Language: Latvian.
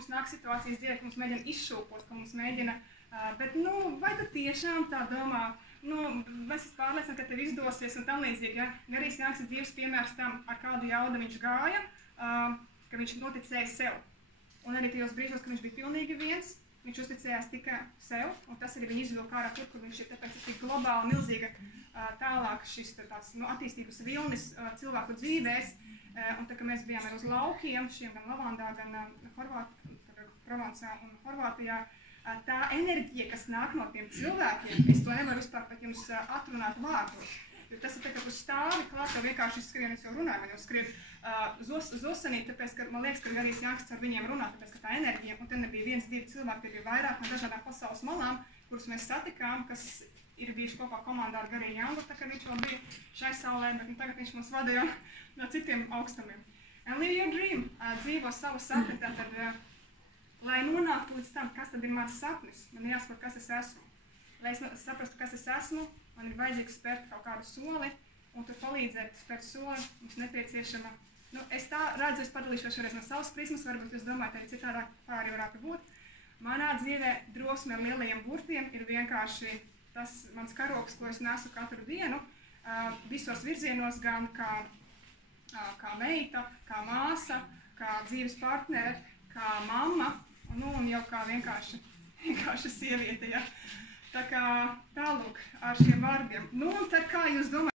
mums nāk situācijas dzīvē, ka mums mēģina izšūpot, ka mums mēģina, bet, vai tu tiešām tā domā, es esmu pārliecināta, ka tev izdosies un tam līdzīgi, ja? Garīgs Jānis ir dzīves piemērs tam, ar kādu jaudu viņš gāja, ka viņš noticēja sev. Un arī tajos brīžos, kad viņš bija pilnīgi viens, viņš uzticējās tikai sev, un tas arī viņa izvilka ārā tur, kur viņš ir tāpēc tik globāli milzīga tālāk šis tāds, attīstības vilnis cilvēku dzīvēs. Un tā, ka mēs bijām arī uz laukiem, šiem gan Lavandā, gan Provancā un Horvātijā, tā enerģija, kas nāk no tiem cilvēkiem, es to nevaru vispār pat jums atrunāt vārdos. Jo tas ir tā, ka tu stāvi klāt, tev vienkārši skrien, es jau runāju, man jau skrien zosanīt, tāpēc, ka man liekas, ka Garīgs Jānis ar viņiem runā, tāpēc, ka tā enerģija, un te nebija 1-2 cilvēki, tie bija vairāk no dažādām pasaules malām, kurus mēs satikām, kas ir bijuši kopā komandā ar Garīgu Jānu, tā kā viņš vēl bija šai saulē, bet tagad viņš mums vadīja no citiem augstumiem. And live your dream, dzīvo savu sapni, tātad, lai nonāktu līdz tam, kas tad ir mans sapnis, man jāsaprot, kas es esmu. Lai es saprastu, kas es esmu, man ir vajadzīgs spērt kaut kādu soli, un tur palīdzēt spērt soli, mums nepieciešama. Es tā redzu, es padalīšos šoreiz no savas prismas, varbūt jūs domājat, arī citādāk pāri varētu būt. Manā dzīvē drosme ar lielajiem burtiem ir vienkārši tas mans karoks, ko es nesu katru dienu, visos virzienos, gan kā meita, kā māsa, kā dzīves partnere, kā mamma, un jau kā vienkārši sieviete, ja. Tā kā tālūk ar šiem vārdiem. Un tad kā jūs domājat?